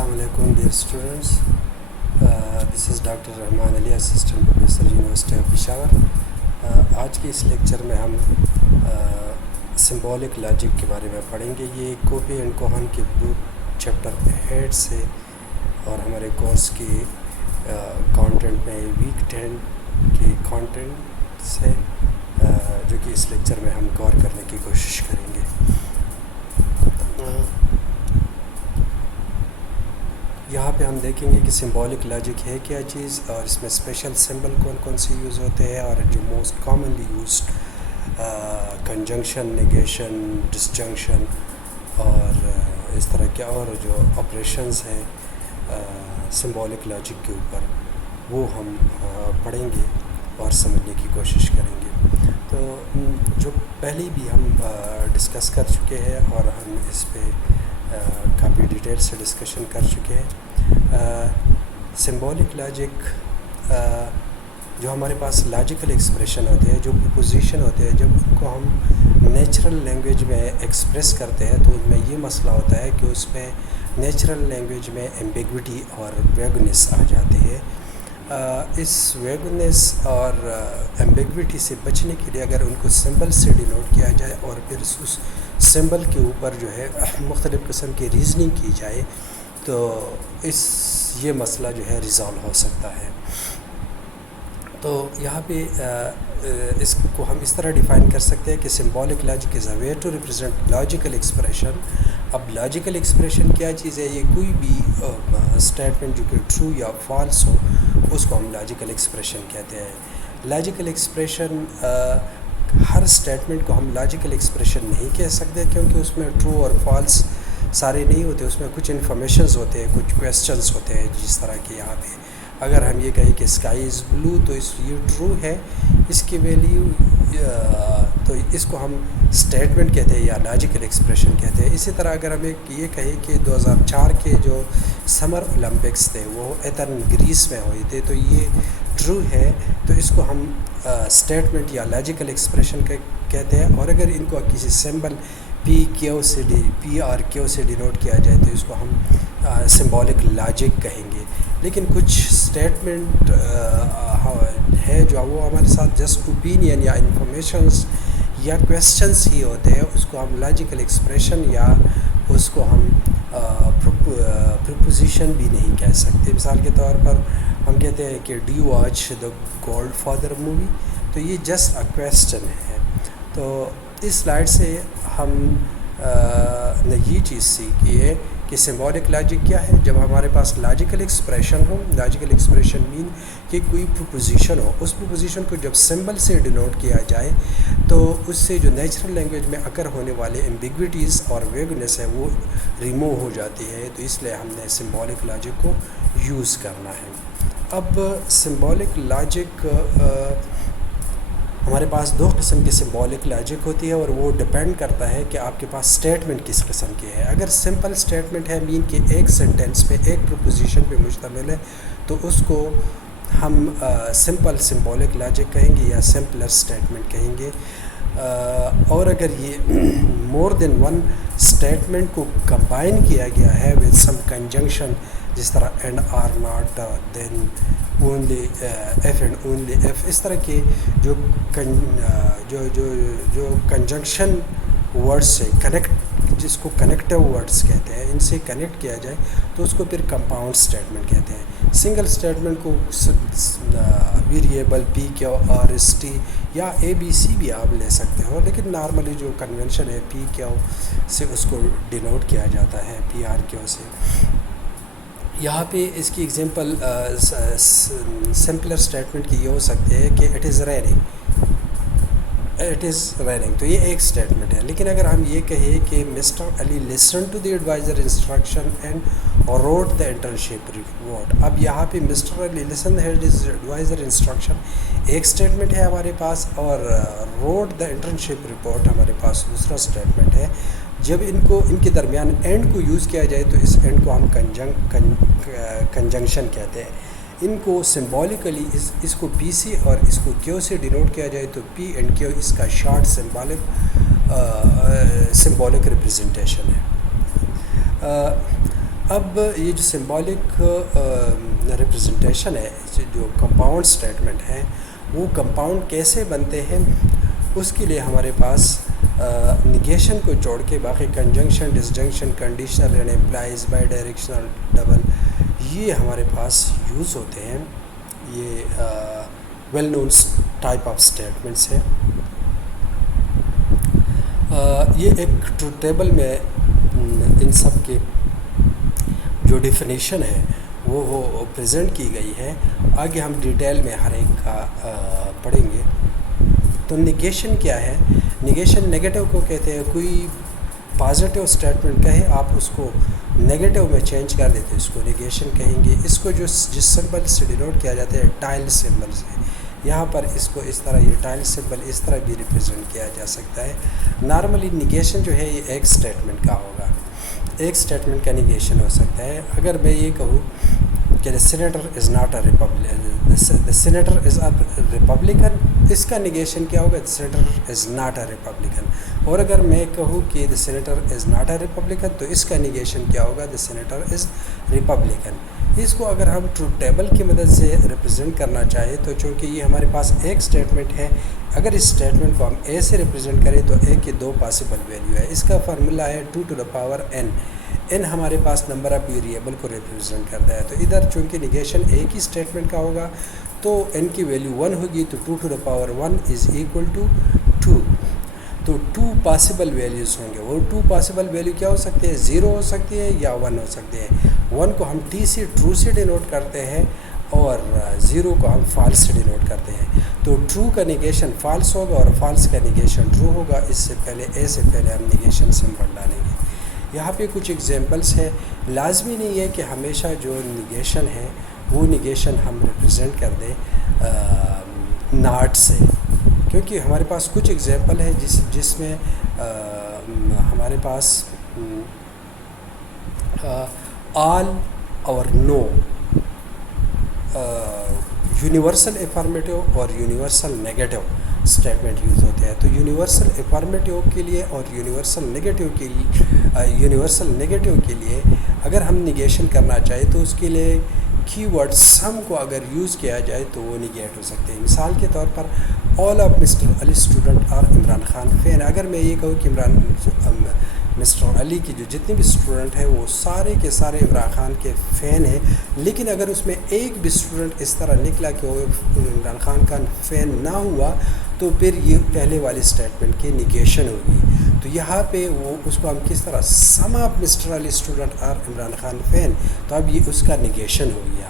السلام علیکم dear students. This is doctor Rahman Ali, assistant professor, university of Peshawar. آج کے اس لیکچر میں ہم سمبولک لاجک کے بارے میں پڑھیں گے. یہ کوہی اینڈ کوہن کے بک چیپٹر 8 سے اور ہمارے کورس کی کانٹینٹ میں ویک 10 کی کانٹینٹ سے جو کہ اس لیکچر میں ہم کور کرنے کی کوشش کریں گے. یہاں پہ ہم دیکھیں گے کہ سمبولک لاجک ہے کیا چیز, اور اس میں اسپیشل سمبل کون کون سے یوز ہوتے ہیں, اور جو most commonly used conjunction, negation, disjunction اور اس طرح کے اور جو آپریشنز ہیں سمبولک لاجک کے اوپر, وہ ہم پڑھیں گے اور سمجھنے کی کوشش کریں گے. تو جو پہلے بھی ہم ڈسکس کر چکے ہیں اور ہم اس پہ کافی ڈیٹیل سے ڈسکشن کر چکے ہیں. سمبولک لاجک جو ہمارے پاس لاجیکل ایکسپریشن ہوتے ہیں, جو پروپوزیشن ہوتے ہیں, جب ان کو ہم نیچرل لینگویج میں ایکسپریس کرتے ہیں تو ان میں یہ مسئلہ ہوتا ہے کہ اس میں نیچرل لینگویج میں ایمبیگوٹی اور ویگنیس آ جاتی ہے. اس ویگنیس اور ایمبیگوٹی سے بچنے کے لیے اگر ان کو سمبل سے ڈینوٹ کیا جائے اور پھر اس سمبل کے اوپر جو ہے مختلف قسم کی ریزننگ کی جائے تو یہ مسئلہ جو ہے ریزالو ہو سکتا ہے. تو یہاں پہ اس کو ہم اس طرح ڈیفائن کر سکتے ہیں کہ symbolic logic is a way to represent logical expression. اب لاجیکل ایکسپریشن کیا چیز ہے؟ یہ کوئی بھی اسٹیٹمنٹ جو کہ ٹرو یا فالس ہو اس کو ہم لاجیکل ایکسپریشن کہتے ہیں. لاجیکل ایکسپریشن ہر اسٹیٹمنٹ کو ہم لاجیکل ایکسپریشن نہیں کہہ سکتے کیونکہ اس میں ٹرو اور فالس سارے نہیں ہوتے, اس میں کچھ انفارمیشنز ہوتے ہیں, کچھ کویسچنز ہوتے ہیں. جس طرح کہ یہاں پہ اگر ہم یہ کہیں کہ اسکائی از بلو تو یہ ٹرو ہے, اس کی ویلیو, تو اس کو ہم اسٹیٹمنٹ کہتے ہیں یا لاجیکل ایکسپریشن کہتے ہیں. اسی طرح اگر ہم یہ کہیں کہ 2004 کے جو سمر اولمپکس تھے وہ ایتھن گریس میں ہوئے تھے تو یہ ٹرو ہے, تو اس کو ہم اسٹیٹمنٹ یا لاجیکل ایکسپریشن کہتے ہیں. اور اگر ان کو کسی سمبل پی آر کیو سے ڈینوٹ کیا جائے تو اس کو ہم سمبولک لاجک کہیں گے. لیکن کچھ اسٹیٹمنٹ ہے جو وہ ہمارے ساتھ جسٹ اوپینین یا انفارمیشنز یا کویسچنس ہی ہوتے ہیں, اس کو ہم لاجیکل ایکسپریشن یا اس کو ہم پریپوزیشن بھی نہیں کہہ سکتے. مثال کے طور پر ہم کہتے ہیں کہ do you watch the God father movie, تو یہ جسٹ اے کویسچن ہے. تو اس سلائڈ سے ہم نے یہ چیز سیکھی ہے کہ سمبولک لاجک کیا ہے. جب ہمارے پاس لاجیکل ایکسپریشن ہو, لاجیکل ایکسپریشن مین کہ کوئی پروپوزیشن ہو, اس پروپوزیشن کو جب سمبل سے ڈینوٹ کیا جائے تو اس سے جو نیچرل لینگویج میں اکر ہونے والے ایمبیگوٹیز اور ویگنیس ہے وہ ریموو ہو جاتی ہے. تو اس لیے ہم نے سمبولک لاجک کو یوز کرنا ہے. اب سمبولک لاجک ہمارے پاس دو قسم کی سمبولک لاجک ہوتی ہے اور وہ ڈپینڈ کرتا ہے کہ آپ کے پاس اسٹیٹمنٹ کس قسم کی ہے. اگر سمپل اسٹیٹمنٹ ہے مین کہ ایک سینٹینس پہ ایک پروپوزیشن پہ مشتمل ہے تو اس کو ہم سمپل سمبولک لاجک کہیں گے یا سمپلر اسٹیٹمنٹ کہیں گے. اور اگر یہ مور دین ون اسٹیٹمنٹ کو کمبائن کیا گیا ہے ود سم کنجنکشن, جس طرح and or not, then only if and only if, اس طرح کے جو کنجنکشن ورڈ سے کنیکٹ, جس کو کنیکٹیو ورڈز کہتے ہیں, ان سے کنیکٹ کیا جائے تو اس کو پھر کمپاؤنڈ اسٹیٹمنٹ کہتے ہیں. سنگل اسٹیٹمنٹ کو variable P Q R S T یا اے بی سی بھی آپ لے سکتے ہو, لیکن نارملی جو کنونشن ہے پی کیو سے اس کو ڈینوٹ کیا جاتا ہے, پی آر کیو سے. یہاں پہ اس کی ایگزامپل سمپلر اسٹیٹمنٹ کی یہ ہو سکتے ہیں کہ اٹ از ریننگ, تو یہ ایک اسٹیٹمنٹ ہے. لیکن اگر ہم یہ کہیں کہ mister Ali listen to the adviser instruction and wrote the internship report, اب یہاں پہ mister Ali listen adviser instruction ایک اسٹیٹمنٹ ہے ہمارے پاس, اور روٹ دا انٹرنشپ رپورٹ ہمارے پاس دوسرا اسٹیٹمنٹ ہے. جب ان کے درمیان اینڈ کو یوز کیا جائے تو اس اینڈ کو ہم کنجنکشن کہتے ہیں. ان کو سمبولیکلی اس کو پی سی اور اس کو کیو سے ڈینوٹ کیا جائے تو پی اینڈ کیو اس کا شارٹ سمبولک ریپرزنٹیشن ہے. اب یہ جو سمبولک ریپرزنٹیشن ہے، جو کمپاؤنڈ اسٹیٹمنٹ ہیں، وہ کمپاؤنڈ کیسے بنتے ہیں، اس کے لیے ہمارے پاس نگیشن کو چھوڑ کے باقی conjunction, disjunction, conditional and implies, bidirectional, double, یہ ہمارے پاس یوز ہوتے ہیں. یہ well known type of statements ہیں. یہ ایک ٹروتھ ٹیبل میں ان سب کے جو ڈیفینیشن ہے وہ پریزنٹ کی گئی ہے. آگے ہم ڈیٹیل میں ہر ایک کا پڑھیں گے. تو نگیشن کیا ہے؟ نگیشن نیگیٹو کو کہتے ہیں. کوئی پازیٹیو اسٹیٹمنٹ کہے، آپ اس کو نیگیٹو میں چینج کر دیتے، اس کو نگیشن کہیں گے. اس کو جس سمبل سے ڈینوٹ کیا جاتا ہے ٹائل سمبل سے. یہاں پر اس کو اس طرح، یہ ٹائل سمبل اس طرح بھی ریپرزینٹ کیا جا سکتا ہے. نارملی نگیشن جو ہے یہ ایک اسٹیٹمنٹ کا ہوگا، ایک اسٹیٹمنٹ کا نگیشن ہو سکتا ہے. اگر میں یہ کہوں کہ senator is not a senator is a Republican, اس کا نگیشن کیا ہوگا؟ Senator is not a Republican. اور اگر میں کہوں کہ the senator is not a Republican, تو اس کا نگیشن کیا ہوگا؟ دا سینیٹر از ریپبلکن. اس کو اگر ہم ٹروتھ ٹیبل کی مدد سے ریپرزینٹ کرنا چاہیں تو چونکہ یہ ہمارے پاس ایک اسٹیٹمنٹ ہے، اگر اس اسٹیٹمنٹ کو ہم اے سے ریپرزینٹ کریں تو اے کی دو پاسبل ویلیو ہے. اس کا فارمولا ہے 2 to the power n. n ہمارے پاس نمبر آف ویریبل کو ریپرزینٹ کرتا ہے. تو ادھر چونکہ نگیشن ایک ہی اسٹیٹمنٹ کا ہوگا تو n کی ویلیو 1 ہوگی، تو 2 to the power 1 is equal to 2. تو 2 پاسبل ویلیوز ہوں گے. وہ 2 پاسبل ویلیو کیا ہو سکتے ہیں؟ 0 ہو سکتی ہے یا 1 ہو سکتے ہیں. 1 کو ہم ٹرو سے ڈینوٹ کرتے ہیں اور 0 کو ہم فالس سے ڈینوٹ کرتے ہیں. تو ٹرو کا نگیشن فالس ہوگا اور فالس کا نگیشن ٹرو ہوگا. اس سے پہلے اے سے پہلے ہم نگیشن سمبل ڈالیں گے. یہاں پہ کچھ ایگزامپلس ہیں. لازمی نہیں ہے کہ ہمیشہ جو نگیشن ہے وہ نگیشن ہم ریپرزینٹ کر دیں ناٹ سے، کیونکہ ہمارے پاس کچھ ایگزامپل ہے جس میں ہمارے پاس آل اور نو، یونیورسل افرمیٹیو اور یونیورسل نیگیٹو اسٹیٹمنٹ یوز ہوتے ہیں. تو یونیورسل افرمیٹیو کے لیے اور یونیورسل نیگیٹو کے لیے اگر ہم نگیشن کرنا چاہیں تو اس کے لیے کی ورڈ سم کو اگر یوز کیا جائے تو وہ نگیٹ ہو سکتے ہیں. مثال کے طور پر all of Mr Ali student اور عمران خان فین. اگر میں یہ کہوں کہ مسٹر علی کی جو جتنے بھی اسٹوڈنٹ ہیں وہ سارے کے سارے عمران خان کے فین ہیں، لیکن اگر اس میں ایک بھی اسٹوڈنٹ اس طرح نکلا کہ وہ عمران خان کا فین نہ ہوا تو پھر یہ پہلے والی اسٹیٹمنٹ کی نگیشن ہوگی. تو یہاں پہ وہ اس کو ہم کس طرح، سم آف مسٹر علی اسٹوڈنٹ اور عمران خان فین، تو اب یہ اس کا نگیشن ہو گیا.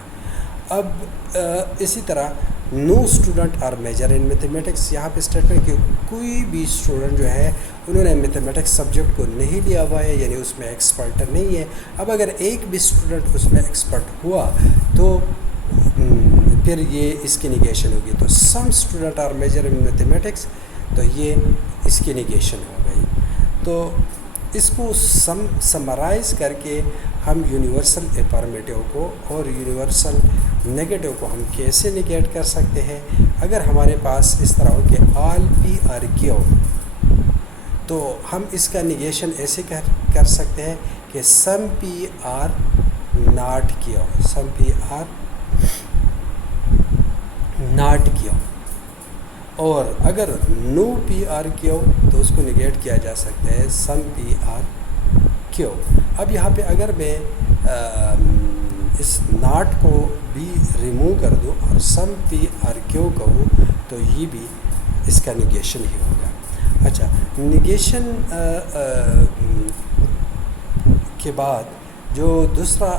اب اسی طرح no student are major in mathematics. یہاں پہ اسٹیٹمنٹ کہ کوئی بھی اسٹوڈنٹ جو ہے انہوں نے میتھمیٹکس سبجیکٹ کو نہیں لیا ہوا ہے، یعنی اس میں ایکسپرٹ نہیں ہے. اب اگر ایک بھی اسٹوڈنٹ اس میں ایکسپرٹ ہوا تو پھر یہ اس کی نگیشن ہوگی. تو some student are major in mathematics, تو یہ اس کی نگیشن ہو گئی. تو اس کو سمرائز کر کے ہم یونیورسل افرمیٹیو کو اور یونیورسل نیگیٹو کو ہم کیسے نگیٹ کر سکتے ہیں؟ اگر ہمارے پاس اس طرح ہو کہ آل پی آر کیو، تو ہم اس کا نگیشن ایسے کر سکتے ہیں کہ some P are not Q, some P are not Q. اور اگر نو پی آر کیو تو اس کو نگیٹ کیا جا سکتا ہے سم پی آر کیو. اب یہاں پہ اگر میں اس ناٹ کو بھی ریموو کر دوں اور سم پی آر کیو کہوں تو یہ بھی اس کا نگیشن ہی ہوگا. اچھا، نگیشن کے بعد جو دوسرا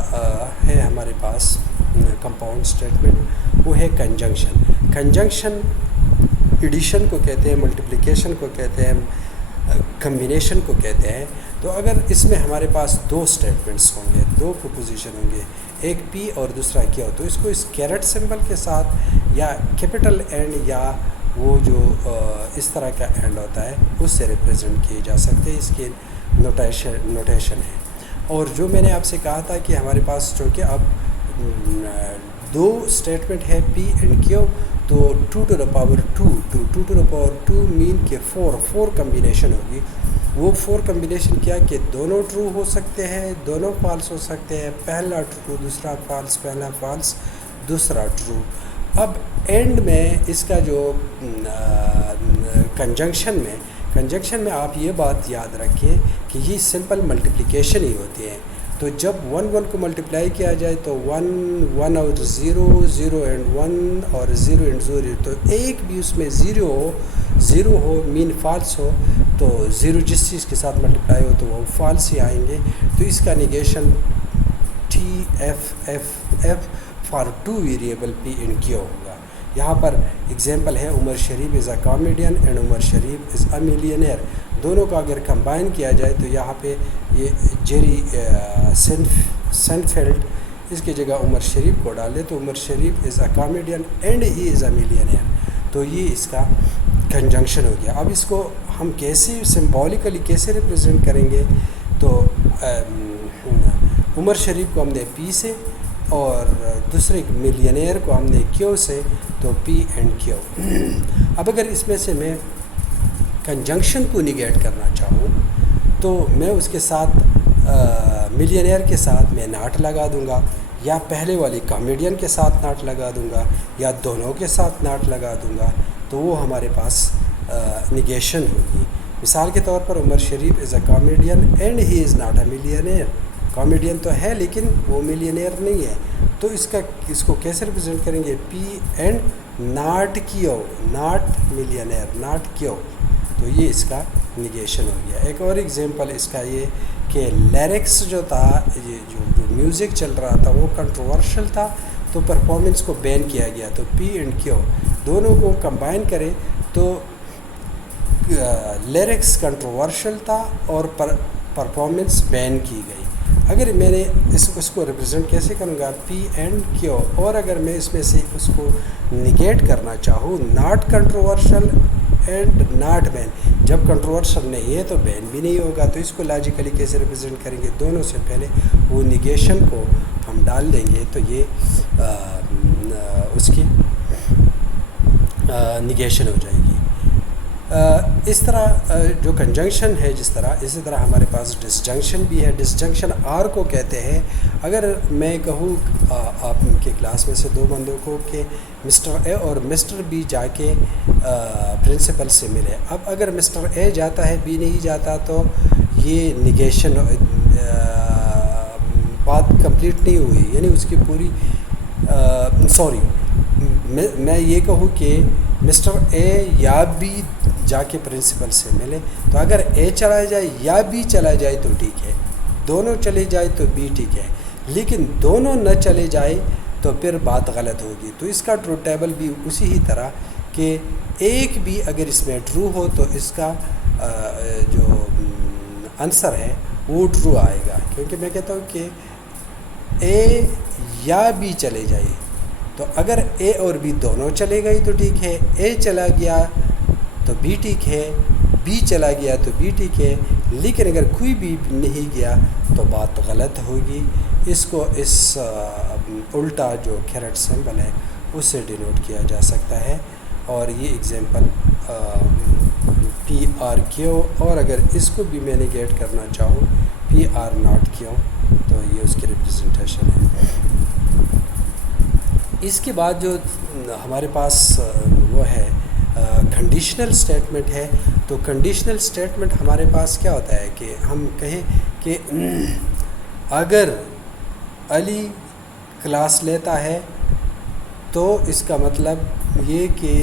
ہے ہمارے پاس کمپاؤنڈ اسٹیٹمنٹ، وہ ہے کنجنکشن. کنجنکشن ایڈیشن کو کہتے ہیں، ملٹیپلیکیشن کو کہتے ہیں، کمبینیشن کو کہتے ہیں. تو اگر اس میں ہمارے پاس دو اسٹیٹمنٹس ہوں گے، دو پروپوزیشن ہوں گے، ایک پی اور دوسرا کیو، تو اس کو اس کیرٹ سمبل کے ساتھ یا کیپٹل اینڈ یا وہ جو اس طرح کا اینڈ ہوتا ہے اس سے ریپرزینٹ کیے جا سکتے ہیں. اس کے نوٹیشن ہے. اور جو میں نے آپ سے کہا تھا کہ ہمارے پاس چونکہ اب دو اسٹیٹمنٹ ہے پی اینڈ کیو، تو 2 to the power 2 2 to the power 2 مین کہ 4 کمبینیشن ہوگی. وہ 4 کمبینیشن کیا کہ دونوں ٹرو ہو سکتے ہیں, دونوں فالس ہو سکتے ہیں, پہلا ٹرو دوسرا فالس, پہلا فالس دوسرا ٹرو. اب اینڈ میں اس کا جو کنجنکشن میں آپ یہ بات یاد رکھیں کہ یہ سمپل ملٹیپلیکیشن ہی ہوتی ہے. تو جب 1 کو ملٹیپلائی کیا جائے تو 1 اور 0 اینڈ 1 اور 0 اینڈ 0, تو ایک بھی اس میں 0 ہو مین فالس ہو, تو 0 جس چیز کے ساتھ ملٹیپلائی ہو تو وہ فالس ہی آئیں گے. تو اس کا negation TFF for 2 variable P and Q ہوگا. یہاں پر اگزامپل ہے Umer Sharif is a comedian and Umer Sharif is a millionaire. دونوں کا اگر کمبائن کیا جائے تو یہاں پہ یہ جیری سینفیلڈ اس کی جگہ عمر شریف کو ڈال دے تو Umer Sharif is a comedian and he is a millionaire. تو یہ اس کا کنجنکشن ہو گیا. اب اس کو ہم کیسے سمبولیکلی کیسے ریپرزینٹ کریں گے, تو عمر شریف کو ہم نے P سے اور دوسرے ملینئر کو ہم نے Q سے, تو P اینڈ Q. اب اگر اس میں سے میں کنجنکشن کو نیگیٹ کرنا چاہوں تو میں اس کے ساتھ ملینئر کے ساتھ میں ناٹ لگا دوں گا, یا پہلے والی کامیڈین کے ساتھ ناٹ لگا دوں گا, یا دونوں کے ساتھ ناٹ لگا دوں گا, تو وہ ہمارے پاس نیگیشن ہوگی. مثال کے طور پر Umer Sharif is a comedian and he is not a millionaire. Comedian تو ہے لیکن وہ ملینئر نہیں ہے. تو اس کو کیسے ریپرزینٹ کریں گے, P and not Q, not millionaire not Q. تو یہ اس کا نیگیشن ہو گیا. ایک اور ایگزامپل اس کا یہ کہ لیرکس جو تھا, یہ جو میوزک چل رہا تھا وہ کنٹروورشل تھا, تو پرفارمنس کو بین کیا گیا. تو P اینڈ Q دونوں کو کمبائن کریں تو لیرکس کنٹروورشل تھا اور پرفارمنس بین کی گئی. اگر میں نے اس کو ریپرزینٹ کیسے کروں گا, P اینڈ Q. اور اگر میں اس میں سے اس کو نگیٹ کرنا چاہوں, not controversial and not been. جب کنٹروورشل نہیں ہے تو بین بھی نہیں ہوگا. تو اس کو لاجیکلی کیسے ریپرزینٹ کریں گے, دونوں سے پہلے وہ نیگیشن کو ہم ڈال دیں گے, تو یہ اس کی نیگیشن ہو جائے گی. اس طرح جو کنجنکشن ہے اسی طرح ہمارے پاس ڈسجنکشن بھی ہے. ڈسجنکشن R کو کہتے ہیں. اگر میں کہوں آپ کے کلاس میں سے 2 بندوں کو کہ مسٹر اے اور مسٹر بی جا کے پرنسپل سے ملے. اب اگر مسٹر اے جاتا ہے بی نہیں جاتا تو یہ نیگیشن بات کمپلیٹ نہیں ہوئی, یعنی اس کی پوری میں یہ کہوں کہ مسٹر اے یا بی جا کے پرنسپل سے ملے, تو اگر اے چلا جائے یا بی چلا جائے تو ٹھیک ہے, دونوں چلے جائے تو بی ٹھیک ہے, لیکن دونوں نہ چلے جائے تو پھر بات غلط ہوگی. تو اس کا ٹرو ٹیبل بھی اسی ہی طرح کہ ایک بھی اگر اس میں ٹرو ہو تو اس کا جو آنسر ہے وہ ٹرو آئے گا. کیونکہ میں کہتا ہوں کہ اے یا بی چلے جائے, تو اگر اے اور بی دونوں چلے گئے تو ٹھیک ہے, اے چلا گیا تو بی ٹھیک ہے, بی چلا گیا تو بی ٹھیک ہے, لیکن اگر کوئی بھی نہیں گیا تو بات غلط ہوگی. اس کو اس الٹا جو کیرٹ سمبل ہے اس سے ڈینوٹ کیا جا سکتا ہے. اور یہ ایگزامپل PRQ, اور اگر اس کو بھی میں نیگیٹ کرنا چاہوں PR ناٹ Q, تو یہ اس کی ریپرزنٹیشن ہے. اس کے بعد جو ہمارے پاس وہ ہے کنڈیشنل سٹیٹمنٹ ہے. تو کنڈیشنل سٹیٹمنٹ ہمارے پاس کیا ہوتا ہے کہ ہم کہیں کہ اگر علی کلاس لیتا ہے تو اس کا مطلب یہ کہ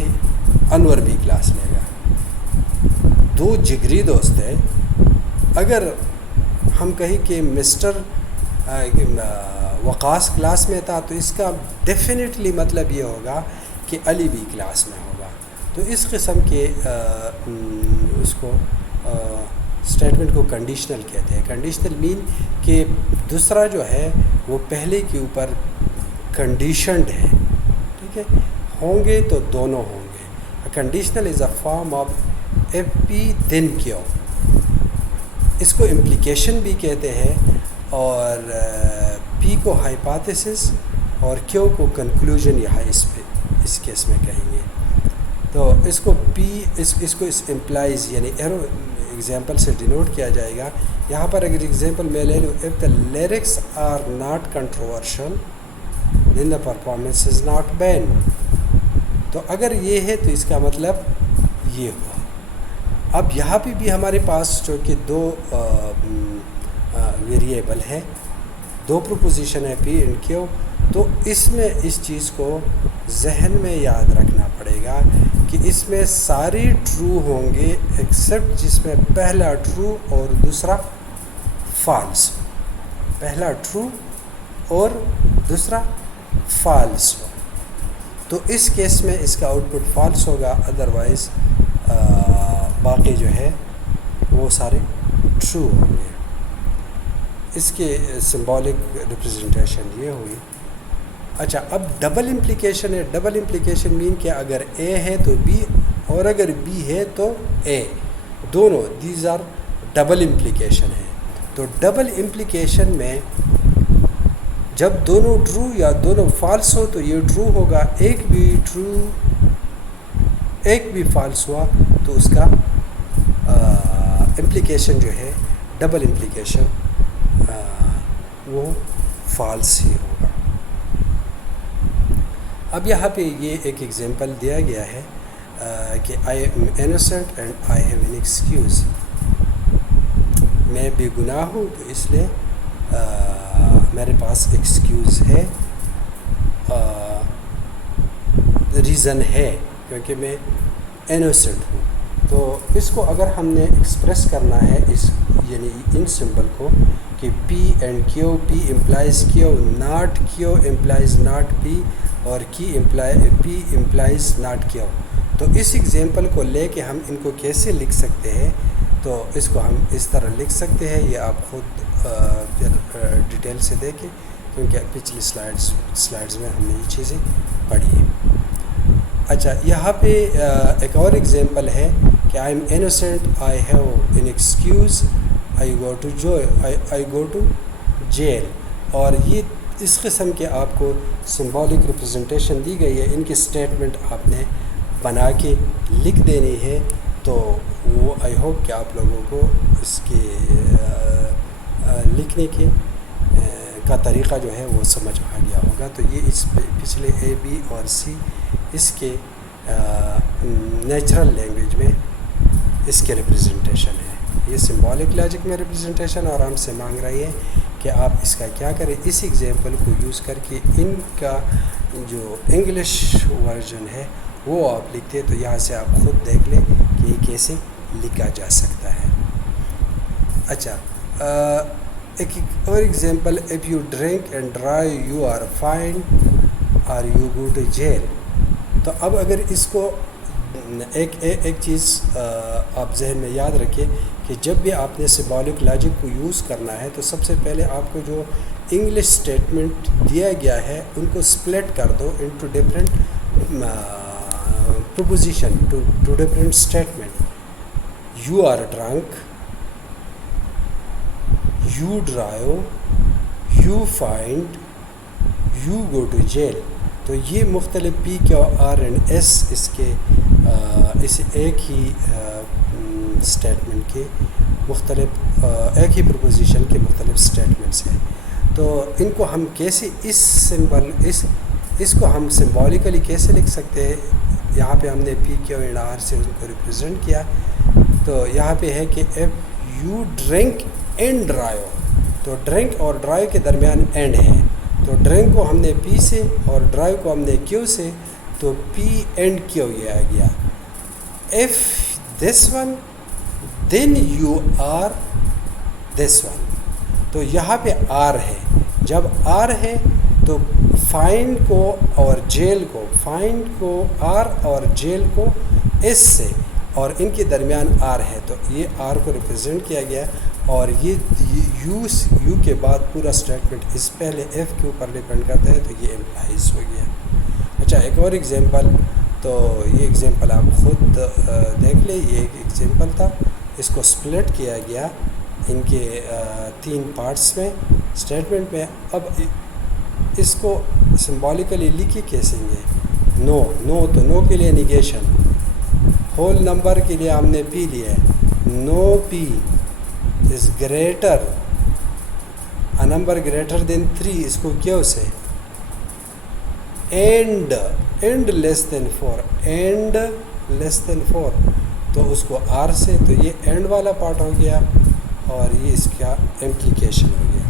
انور بھی کلاس لے گا. 2 جگری دوست ہیں, اگر ہم کہیں کہ مسٹر وقاص کلاس میں تھا تو اس کا ڈیفینیٹلی مطلب یہ ہوگا کہ علی بھی کلاس میں ہوگا. تو اس قسم کے اس کو اسٹیٹمنٹ کو کنڈیشنل کہتے ہیں. کنڈیشنل مین کہ دوسرا جو ہے وہ پہلے کے اوپر کنڈیشنڈ ہے, ٹھیک ہے, ہوں گے تو دونوں ہوں گے. Conditional is a form of FP then Q. اس کو امپلیکیشن بھی کہتے ہیں, اور P کو ہائپوتھیسس اور Q کو کنکلوژن یا اس کیس میں کہیں گے. تو اس کو اس کو امپلائز یعنی ایگزامپل سے ڈینوٹ کیا جائے گا. یہاں پر اگر ایگزامپل میں لے لوں, if the lyrics are not controversial then the performance is not banned. تو اگر یہ ہے تو اس کا مطلب یہ ہوا. اب یہاں پہ بھی ہمارے پاس چونکہ دو ویریبل ہے, دو پروپوزیشن ہے پی اینڈ کیو, تو اس میں اس چیز کو ذہن میں یاد رکھنا پڑے گا کہ اس میں ساری ٹرو ہوں گے ایکسیپٹ جس میں پہلا ٹرو اور دوسرا فالس, پہلا ٹرو اور دوسرا فالس ہو. تو اس کیس میں اس کا آؤٹ پٹ فالس ہوگا, ادروائز باقی جو ہے وہ سارے ٹرو ہوں گے. اس کے سمبولک ریپرزنٹیشن یہ ہوئی. اچھا, اب ڈبل امپلیکیشن ہے. ڈبل امپلیکیشن مین کہ اگر اے ہے تو بی اور اگر بی ہے تو اے, دونوں دیز آر ڈبل امپلیکیشن ہے. تو ڈبل امپلیکیشن میں جب دونوں ٹرو یا دونوں فالس ہو تو یہ ٹرو ہوگا, ایک بھی ٹرو ایک بھی فالس ہوا تو اس کا امپلیکیشن جو ہے ڈبل امپلیکیشن وہ فالس ہی ہوگا. اب یہاں پہ یہ ایک ایگزامپل دیا گیا ہے کہ I am innocent and I have an excuse. میں بے گناہ ہوں تو اس لیے میرے پاس ایکسکیوز ہے, ریزن ہے کیونکہ میں انوسینٹ ہوں. تو اس کو اگر ہم نے ایکسپریس کرنا ہے اس یعنی ان سمبل کو کہ P and Q, P implies Q, not Q implies not P, اور پی امپلائز ناٹ کیو. تو اس ایگزامپل کو لے کے ہم ان کو کیسے لکھ سکتے ہیں, تو اس کو ہم اس طرح لکھ سکتے ہیں. یہ آپ خود پھر ڈیٹیل سے دیکھیں کیونکہ پچھلی سلائڈز میں ہم نے یہ چیزیں پڑھی ہیں. اچھا, یہاں پہ ایک اور ایگزامپل ہے کہ I am innocent I have an excuse I go to jail. اور یہ اس قسم کے آپ کو سمبولک ریپرزنٹیشن دی گئی ہے, ان کی اسٹیٹمنٹ آپ نے بنا کے لکھ دینی ہے. تو وہ آئی ہوپ کہ آپ لوگوں کو اس کے لکھنے کے کا طریقہ جو ہے وہ سمجھ آ گیا ہوگا. تو یہ اس پچھلے اے بی اور سی اس کے نیچرل لینگویج میں اس کے ریپرزنٹیشن ہے. یہ سمبولک لاجک میں ریپرزنٹیشن, اور ہم سے مانگ رہی ہے کہ آپ اس کا کیا کریں, اس ایگزامپل کو یوز کر کے ان کا جو انگلش ورژن ہے وہ آپ لکھتے. تو یہاں سے آپ خود دیکھ لیں کہ یہ کیسے لکھا جا سکتا ہے. اچھا, ایک اور example, if you drink and drive you are fine اور یو گو ٹو جیل. تو اب اگر اس کو ایک چیز آپ ذہن میں یاد رکھیں کہ جب بھی آپ نے سمبولک لاجک کو یوز کرنا ہے تو سب سے پہلے آپ کو جو انگلش اسٹیٹمنٹ دیا گیا ہے ان کو سپلٹ کر دو into different proposition two different statement. You are drunk, you drive, you find, you go to jail. تو یہ مختلف P Q R and S اس کے اس ایک ہی اسٹیٹمنٹ کے مختلف ایک ہی پروپوزیشن کے مختلف اسٹیٹمنٹس ہیں. تو ان کو ہم کیسے اس کو ہم سمبولیکلی کیسے لکھ سکتے ہیں. یہاں پہ ہم نے پی کیو اینڈ آر سے ان کو ریپرزینٹ کیا. تو یہاں پہ ہے کہ if you drink and drive, تو ڈرنک اور ڈرائیو کے درمیان اینڈ ہے. تو ڈرنک کو ہم نے پی سے اور ڈرائیو کو ہم نے کیو سے, تو پی اینڈ کیو یہ آ گیا. If this one then you are this one. تو یہاں پہ آر ہے, جب آر ہے تو فائنڈ کو اور جیل کو, فائنڈ کو آر اور جیل کو ایس سے, اور ان کے درمیان آر ہے. تو یہ آر کو ریپرزینٹ کیا گیا, اور یہ یو کے بعد پورا اسٹیٹمنٹ اس پہلے ایف کے اوپر ڈپینڈ کرتا ہے, تو یہ امپلائز ہو گیا. اچھا, ایک اور ایگزامپل, تو یہ ایگزامپل آپ خود دیکھ لیں. یہ ایک ایگزامپل تھا, اس کو سپلٹ کیا گیا ان کے 3 پارٹس میں اسٹیٹمنٹ میں. اب اس کو سمبولیکلی لکھے کیسے گے, نو تو نو کے لیے نیگیشن، ہول نمبر کے لیے ہم نے پی لیا ہے، now P is greater a number greater than 3، اس کو کیوں سے اینڈ لیس دین 4 تو اس کو آر سے، تو یہ اینڈ والا پارٹ ہو گیا اور یہ اس کا امپلیکیشن ہو گیا۔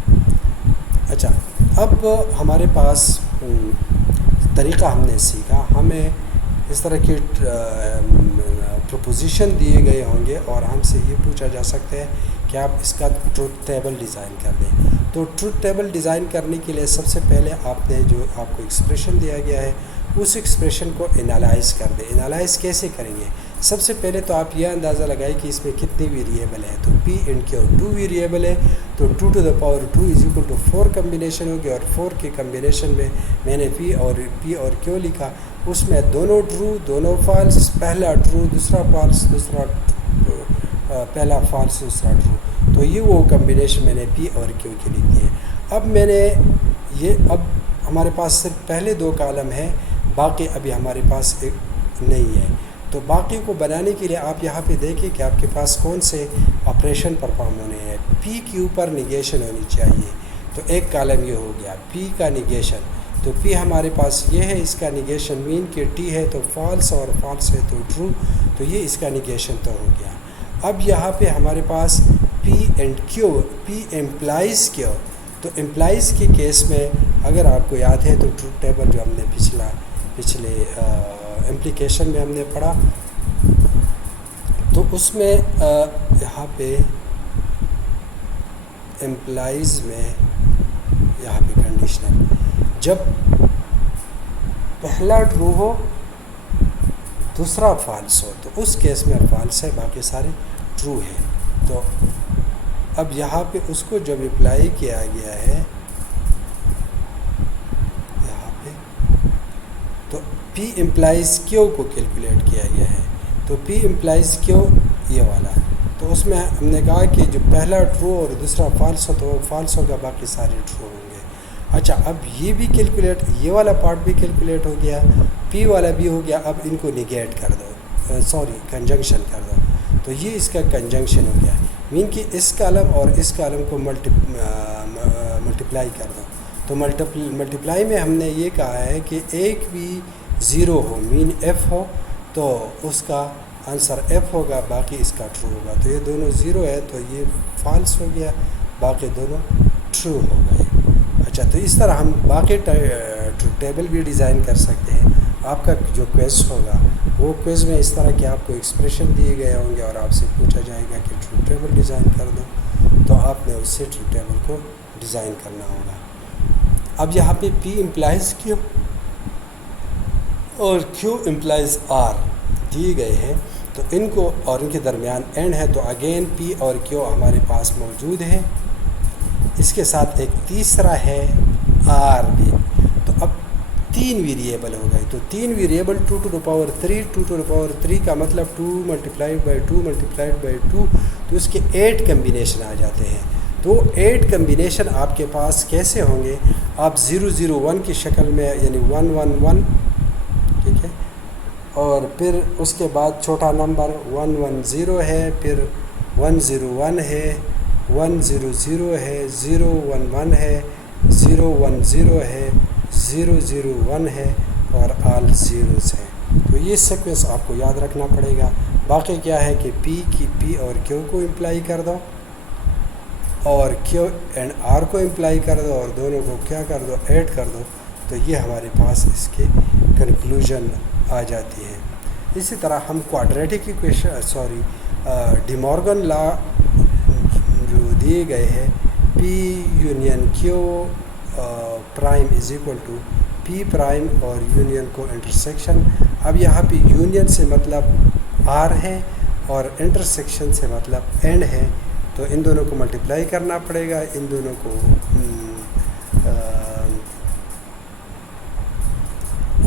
اچھا، اب ہمارے پاس طریقہ ہم نے سیکھا، ہمیں اس طرح کی پروپوزیشن دیے گئے ہوں گے اور ہم سے یہ پوچھا جا سکتا ہے کہ آپ اس کا ٹروتھ ٹیبل ڈیزائن کر دیں۔ تو ٹروتھ ٹیبل ڈیزائن کرنے کے لیے سب سے پہلے آپ نے جو آپ کو ایکسپریشن دیا گیا ہے اس ایکسپریشن کو انالائز کر دیں۔ انالائز کیسے کریں گے؟ سب سے پہلے تو آپ یہ اندازہ لگائیں کہ اس میں کتنی ویریبل ہے، تو پی اینڈ کیو 2 ویریبل ہے، تو 2 to the power 2 = 4 کمبینیشن ہوگی، اور 4 کے کمبینیشن میں نے پی اور کیو لکھا، اس میں دونوں ٹرو دونوں فالس، پہلا ٹرو دوسرا فالس، پہلا فالس دوسرا ٹرو، تو یہ وہ کمبینیشن میں نے پی اور کیو کی لکھ دی ہے۔ اب میں نے اب ہمارے پاس صرف پہلے 2 کالم ہیں، باقی ابھی ہمارے پاس نہیں ہے، تو باقی کو بنانے کے لیے آپ یہاں پہ دیکھیں کہ آپ کے پاس کون سے آپریشن پرفارم ہونے ہیں۔ پی کیو پر نیگیشن ہونی چاہیے، تو ایک کالم یہ ہو گیا پی کا نیگیشن، تو پی ہمارے پاس یہ ہے، اس کا نیگیشن مین کہ ٹی ہے تو فالس اور فالس ہے تو ٹرو، تو یہ اس کا نیگیشن تو ہو گیا۔ اب یہاں پہ ہمارے پاس پی اینڈ کیو، پی امپلائز کیو، تو امپلائز کے کیس میں اگر آپ کو یاد ہے تو ٹروتھ ٹیبل جو ہم نے پچھلے امپلیکیشن میں ہم نے پڑھا، تو اس میں یہاں پہ امپلائز میں یہاں پہ کنڈیشنل، جب پہلا ٹرو ہو دوسرا فالس ہو تو اس کیس میں فالس ہے، باقی سارے ٹرو ہیں۔ تو اب یہاں پہ اس کو جب اپلائی کیا گیا ہے یہاں پہ، تو پی امپلائز کیو کو کیلکولیٹ کیا گیا ہے، تو پی امپلائز کیو یہ والا ہے، تو اس میں ہم نے کہا کہ جو پہلا ٹرو اور دوسرا فالس ہو تو وہ فالس ہوگا، باقی سارے ٹرو ہوں گے۔ اچھا، اب یہ بھی کیلکولیٹ، یہ والا پارٹ بھی کیلکولیٹ ہو گیا، پی والا بھی ہو گیا، اب ان کو نگیٹ کر دو، کنجنکشن کر دو، تو یہ اس کا کنجنکشن ہو گیا، مین کہ اس کالم اور اس کالم کو ملٹیپلائی کر دو، تو ملٹیپلائی میں ہم نے یہ کہا ہے کہ ایک بھی 0 ہو، مین ایف ہو، تو اس کا آنسر ایف ہوگا، باقی اس کا ٹرو ہوگا، تو یہ دونوں 0 ہے تو یہ فالس ہو گیا، باقی دونوں ٹرو ہو گئے۔ اچھا، تو اس طرح ہم باقی ٹیبل بھی ڈیزائن کر سکتے ہیں۔ آپ کا جو کویز ہوگا وہ کویز میں اس طرح کے آپ کو ایکسپریشن دیے گئے ہوں گے اور آپ سے پوچھا جائے گا کہ ٹروتھ ٹیبل ڈیزائن کر دو، تو آپ نے اس سے ٹروتھ ٹیبل کو ڈیزائن کرنا ہوگا۔ اب یہاں پہ پی امپلائز کیو اور کیو امپلائز آر دیے گئے ہیں، تو ان کو اور ان کے درمیان اینڈ ہے، تو اگین پی اور کیو ہمارے پاس موجود ہے، اس کے ساتھ ایک تیسرا ہے آر بھی، تو اب 3 ویریبل ہو گئے، تو 3 variable 2 to the power 3، 2 to the power 3 کا مطلب 2 multiplied by 2 multiplied by 2، تو اس کے 8 کمبینیشن آ جاتے ہیں۔ تو 8 کمبینیشن آپ کے پاس کیسے ہوں گے؟ آپ 0 0 1 کی شکل میں، یعنی 1 1 1، ٹھیک ہے، اور پھر اس کے بعد چھوٹا نمبر 1 1 0 ہے، پھر 1 0 1 ہے، 1 0 0 ہے، 0 1 1 ہے، 0 1 0 ہے، 0 0 1 ہے، اور آل زیروز ہیں۔ تو یہ سیکوینس آپ کو یاد رکھنا پڑے گا۔ باقی کیا ہے کہ پی اور کیو کو امپلائی کر دو اور کیو اینڈ آر کو امپلائی کر دو، اور دونوں کو کیا کر دو، ایڈ کر دو، تو یہ ہمارے پاس اس کے کنکلوژن آ جاتی ہے۔ اسی طرح ہم quadratic equation De Morgan law جو دیے گئے ہیں، P union Q prime is equal to P prime اور یونین کو انٹرسیکشن، اب یہاں پہ یونین سے مطلب آر ہے اور انٹرسیکشن سے مطلب اینڈ ہے، تو ان دونوں کو ملٹیپلائی کرنا پڑے گا، ان دونوں کو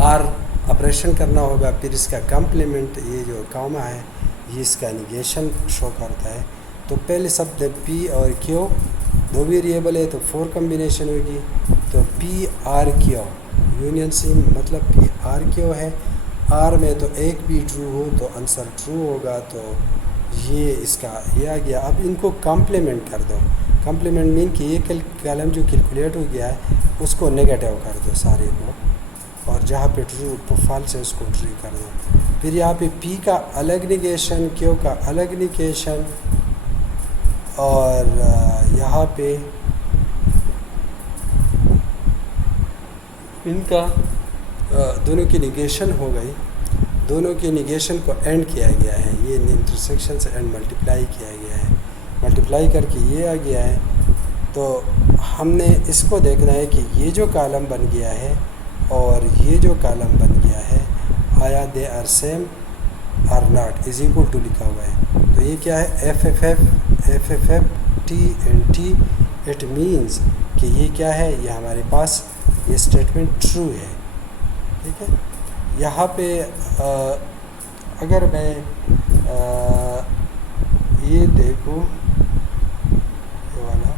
آر آپریشن کرنا ہوگا، پھر اس کا کمپلیمنٹ، یہ جو کاما ہے یہ اس کا نیگیشن شو کرتا ہے۔ تو پہلے سب پی اور کیو 2 ویریبل ہے تو 4 کمبینیشن ہوگی، تو P R Q union C مطلب کہ آر کیو ہے، آر میں تو ایک بھی ٹرو ہو تو آنسر ٹرو ہوگا، تو یہ اس کا یہ آ گیا۔ اب ان کو کمپلیمنٹ کر دو، کمپلیمنٹ مین کہ یہ کالم جو کیلکولیٹ ہو گیا ہے اس کو نگیٹو کر دو سارے کو، اور جہاں پہ ٹرو فالس ہے اس کو ٹرو کر دو۔ پھر یہاں پہ پی کا الگ نگیشن، کیو کا الگ نگیشن، اور یہاں پہ ان کا دونوں کی نگیشن ہو گئی، دونوں کی نگیشن کو اینڈ کیا گیا ہے، یہ انٹرسیکشن سے اینڈ ملٹیپلائی کیا گیا ہے، ملٹیپلائی کر کے یہ آ گیا ہے۔ تو ہم نے اس کو دیکھنا ہے کہ یہ جو کالم بن گیا ہے اور یہ جو کالم بن گیا ہے آیا they are same are not is equal to لکھا ہوا ہے، تو یہ کیا ہے F F F T and T, it means کہ یہ کیا ہے، یہ ہمارے پاس یہ اسٹیٹمنٹ ٹرو ہے، ٹھیک ہے۔ یہاں پہ اگر میں یہ دیکھوں یہ والا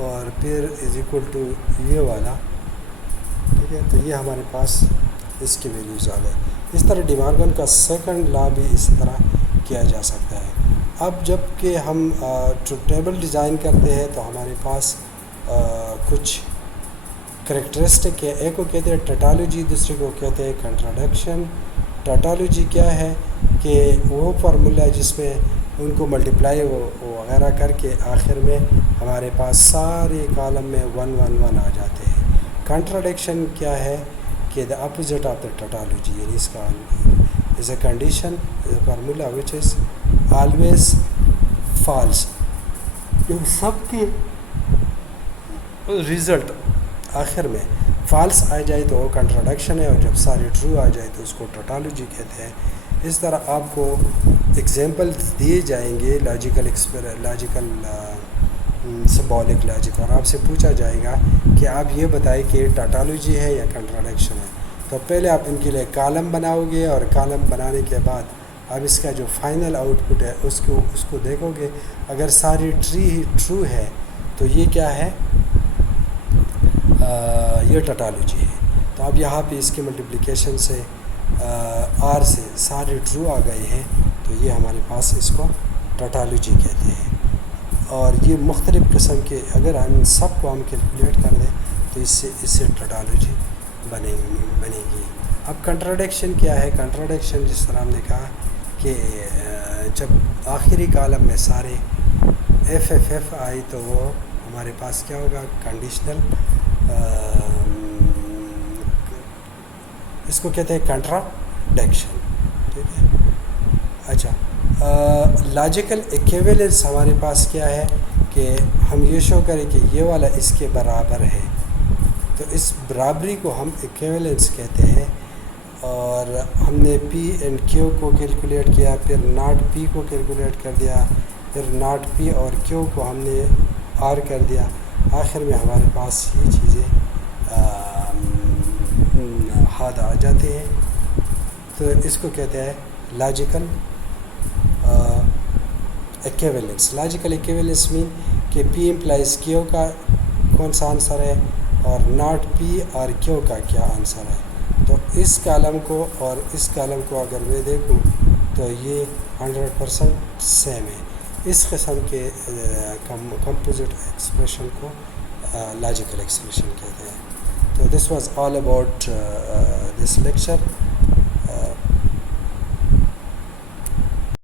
اور پھر از ایکول ٹو یہ والا، ٹھیک ہے، تو یہ ہمارے پاس اس کے ویلیوز آ گئے۔ اس طرح ڈی مارگن کا سیکنڈ لا بھی اس طرح کیا جا سکتا ہے۔ اب جب کہ ہم ٹیبل ڈیزائن کرتے ہیں تو ہمارے پاس کچھ کریکٹرسٹک ہے، ایک کو کہتے ہیں ٹیٹالوجی، دوسرے کو کہتے ہیں کنٹراڈکشن۔ ٹیٹالوجی کیا ہے کہ وہ فارمولا جس میں ان کو ملٹیپلائی وغیرہ کر کے آخر میں ہمارے پاس سارے کالم میں 1 1 1 آ جاتے ہیں۔ کنٹراڈکشن کیا ہے کہ دا اپوزٹ آف دا ٹیٹالوجی، یعنی اس کا is a condition is a formula which is always false, جب سب کے رزلٹ آخر میں فالس آ جائے تو وہ کنٹراڈکشن ہے، اور جب سارے ٹرو آ جائے تو اس کو ٹوٹالوجی کہتے ہیں۔ اس طرح آپ کو ایگزامپل دیے جائیں گے لاجیکل سمبولک لاجک، اور آپ سے پوچھا جائے گا کہ آپ یہ بتائیں کہ ٹوٹالوجی ہے یا کنٹراڈکشن ہے، تو پہلے آپ ان کے لیے کالم بناؤ گے، اور کالم بنانے کے بعد اب اس کا جو فائنل آؤٹ پٹ ہے اس کو دیکھو گے، اگر ساری ٹرو ہے تو یہ کیا ہے، یہ ٹوٹالوجی ہے۔ تو اب یہاں پہ اس کے ملٹیپلیکیشن سے آر سے سارے ٹرو آ گئے ہیں، تو یہ ہمارے پاس اس کو ٹوٹالوجی کہتے ہیں۔ اور یہ مختلف قسم کے اگر ہم سب کو ہم کیلکولیٹ کر دیں تو اس سے ٹوٹالوجی بنے گی۔ اب کنٹراڈکشن کیا ہے؟ کنٹراڈکشن جس طرح ہم نے کہا کہ جب آخری کالم میں سارے ایف آئی تو وہ ہمارے پاس کیا ہوگا، کنڈیشنل، اس کو کہتے ہیں کنٹراڈکشن، ٹھیک ہے۔ اچھا، لاجیکل ایکویولنس ہمارے پاس کیا ہے کہ ہم یہ شو کریں کہ یہ والا اس کے برابر ہے، تو اس برابری کو ہم ایکویولنس کہتے ہیں۔ اور ہم نے پی اینڈ کیو کو کیلکولیٹ کیا، پھر ناٹ پی کو کیلکولیٹ کر دیا، پھر ناٹ پی اور کیو کو ہم نے آر کر دیا، آخر میں ہمارے پاس یہ چیزیں ہاتھ آ جاتے ہیں، تو اس کو کہتے ہیں لاجیکل ایکویولنس۔ لاجیکل ایکویولنس مین کہ پی امپلائز کیو کا کون سا آنسر ہے اور ناٹ پی اور کیو کا کیا آنسر ہے، تو اس کالم کو اور اس کالم کو اگر میں دیکھوں تو یہ 100% سیم ہے۔ اس قسم کے کمپوزٹ ایکسپریشن کو لاجیکل ایکسپریشن کہتے ہیں۔ تو this was all about this lecture.